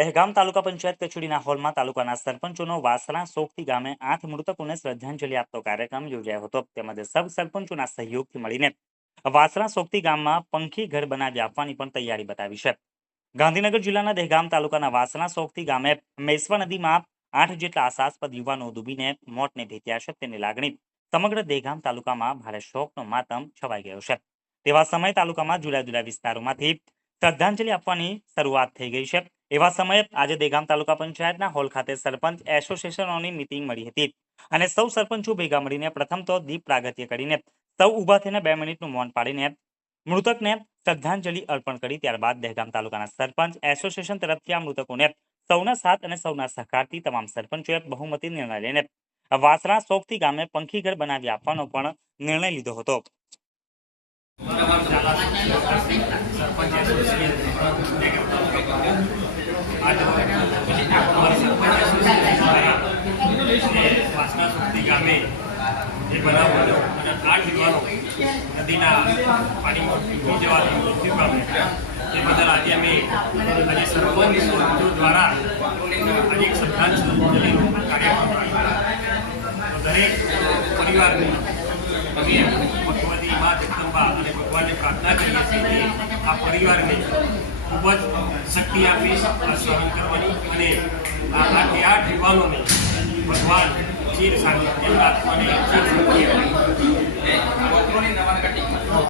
દહેગામ તાલુકા પંચાયત કચેરીના હોલમાં તાલુકાના સરપંચોનો વાસણા સોગથી ગામે આઠ મૃતકોને શ્રદ્ધાંજલિ આપતો કાર્યક્રમ યોજાયો હતો. તેમજ સબ સરપંચોના સહયોગથી મળીને વાસણા સોગથી ગામમાં પંખી ઘર બનાવી આપવાની પણ તૈયારી બતાવી છે. ગાંધીનગર જિલ્લાના દહેગામ તાલુકાના વાસણા સોગથી ગામે મેસવા નદીમાં આઠ જેટલા આશાસ્પદ યુવાનો ડૂબીને મોતને ભેટ્યા છે તેની લાગણી સમગ્ર દહેગામ તાલુકામાં ભારે શોકનો માતમ છવાઈ ગયો છે. તેવા સમય તાલુકામાં જુદા જુદા વિસ્તારોમાંથી શ્રદ્ધાંજલિ આપવાની શરૂઆત થઈ ગઈ છે. એવા સમયે આજે દેગામ તાલુકા પંચાયતના હોલ ખાતે સરપંચ એસોસિએશનોની મિટિંગ મળી હતી અને સૌ સરપંચો ભેગા મળીને પ્રથમ તો દીપ પ્રાગત્ય કરીને સૌ ઊભા થઈને બે મિનિટનું મૌન પાડીને મૃતકને શ્રદ્ધાંજલિ અર્પણ કરી ત્યારબાદ દહેગામ તાલુકાના સરપંચ એસોસિએશન તરફથી આ મૃતકોને સૌના સાથ અને સૌના સહકારથી તમામ સરપંચોએ બહુમતી નિર્ણય લઈને વાસણા સોગથી ગામે પંખીઘર બનાવી આપવાનો પણ નિર્ણય લીધો હતો. વાસણા સુખતી ગામે જે બનાવ અને આઠ યુવાનો નદીના પાણીમાં ડૂબી જવાથી મૃત્યુ પામ્યા તે બદલ આજે અમે આજે સરપંચ સભ્યો દ્વારા આજે એક શ્રદ્ધાંજલિનો કાર્યક્રમ રાખ્યો દરેક પરિવારને અમે ભગવતી મા જગદંબા અને ભગવાનને પ્રાર્થના કરીએ છીએ આ પરિવારને ખૂબ જ શક્તિ આપી આ સહન કરવાની અને આ આઠે યુવાનોને ભગવાન ચીર સાંગી તેમના આત્માને ચીર શક્તિ આપે